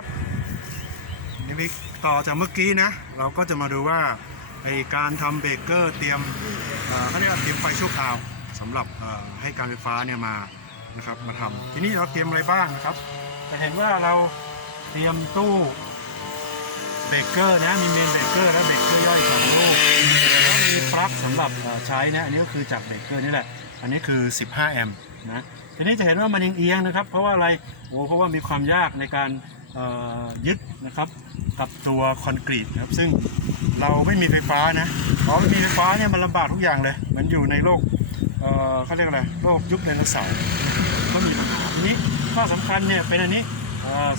ครับนี่มีต่อจากเมื่อกี้นะ เราก็จะมาดูว่าไอการทำเบรกเกอร์เตรียมเขาเรียกว่าเตรียมไฟชั่วคราวสำหรับให้การไฟฟ้าเนี่ยมานะครับมาทำทีนี้เราเตรียมอะไรบ้างนะครับจะเห็นว่าเราเตรียมตู้เบรกเกอร์นะมีเมนเบรกเกอร์และเบรกเกอร์ย่อยสองลูกแล้วมีปลั๊กสำหรับใช้นะอันนี้ก็คือจากเบรกเกอร์นี่แหละอันนี้คือ 15 แอมป์นะทีนี้จะเห็นว่ามันเอียงนะครับ เพราะว่าอะไรโอ้เพราะว่ามีความยากในการ ยึดนะครับกับตัวคอนกรีตนะครับซึ่งเราไม่มีไฟฟ้านะพอไม่มีไฟฟ้าเนี่ยมันลำบากทุกอย่างเลยเหมันอยู่ในโลกเขาเรียกอะไรโลกยุคไดโนเสาร์ก็มีปัญหาทีนี้ข้อสำคัญเนี่ยเป็นอันนี้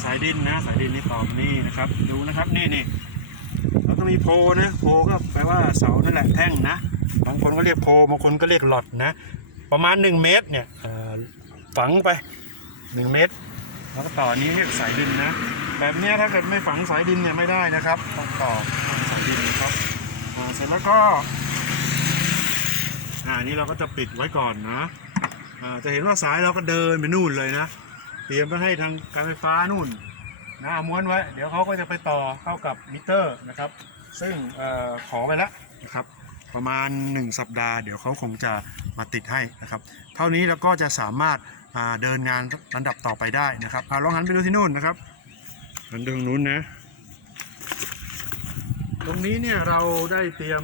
สายดินนะสายดินนี่ตอบนี่นะครับดูนะครับนี่นี่เราต้องมีโพนะโพก็แปลว่าเสานั่นแหละแท่งนะบางคนก็เรียกโพบางคนก็เรียกหลอดนะ ประมาณ 1 เมตรเนี่ยฝังไป 1 เมตร แล้วก็ต่อนี้เรียกสายดินนะ แบบนี้ถ้าเกิดไม่ฝังสายดินเนี่ยไม่ได้นะครับต้องต่อฝังสายดินนะครับเสร็จแล้วก็อ่านี่เราก็จะปิดไว้ก่อนนะอ่าจะเห็นว่าสายเราก็เดินไปนู่นเลยนะ เตรียมไปให้ทางการไฟฟ้านู่นนะม้วนไว้ เดี๋ยวเขาก็จะไปต่อเข้ากับมิเตอร์นะครับ ซึ่งอขอไปแล้วนะครับ ประมาณ 1 สัปดาห์ เดี๋ยวเขาคงจะมาติดให้นะครับ เท่านี้เราก็จะสามารถอ่าเดินงานลำดับต่อไปได้นะครับอาลองหันไปดูที่นู่นนะครับหันดูตรงนู้นนะ ตรงนี้เนี่ยเราได้เตรียม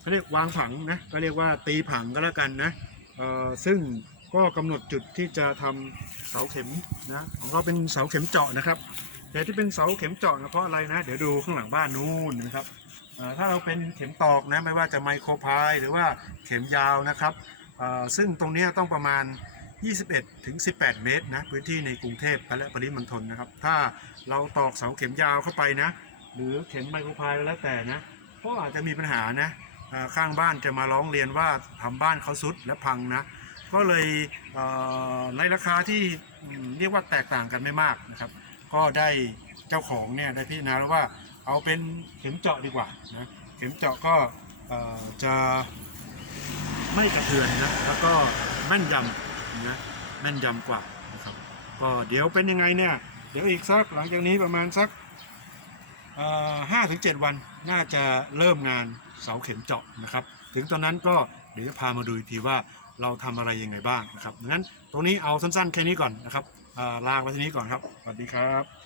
เขาเรียกวางผังนะก็เรียกว่าตีผังก็แล้วกันนะเอ่อซึ่งก็กำหนดจุดที่จะทำเสาเข็มนะของเราเป็นเสาเข็มเจาะนะครับ แต่ที่เป็นเสาเข็มเจาะนะเพราะอะไรนะ เดี๋ยวดูข้างหลังบ้านนู้นนะครับถ้าเราเป็นเข็มตอกนะไม่ว่าจะไมโครพายหรือว่าเข็มยาวนะครับซึ่งตรงนี้ต้องประมาณ 21ถึง18 เมตรนะพื้นที่ในกรุงเทพและปริมณฑลนะครับ ถ้าเราตอกเสาเข็มยาวเข้าไปนะ หรือเข็มไมโครพายก็แล้วแต่นะก็อาจจะมีปัญหานะข้างบ้านจะมาร้องเรียนว่าทำบ้านเขาซุดและพังนะก็เลยเอ่อในราคาที่เรียกว่าแตกต่างกันไม่มากนะครับ ก็ได้เจ้าของเนี่ยได้พิจารณาแล้วว่าเอาเป็นเข็มเจาะดีกว่านะเข็มเจาะก็จะไม่กระเทือนนะแล้วก็แม่นยำนะแม่นยำกว่านะครับก็เดี๋ยวเป็นยังไงเนี่ยเดี๋ยวอีกสักหลังจากนี้ประมาณสักห้าถึงเจ็ดวันน่าจะเริ่มงานเสาเข็มเจาะนะครับ ถึงตอนนั้นก็เดี๋ยวจะพามาดูทีว่าเราทำอะไรยังไงบ้างนะครับงั้นตรงนี้เอาสั้นๆแค่นี้ก่อนนะครับ ลาไปที่นี้ก่อนครับ สวัสดีครับ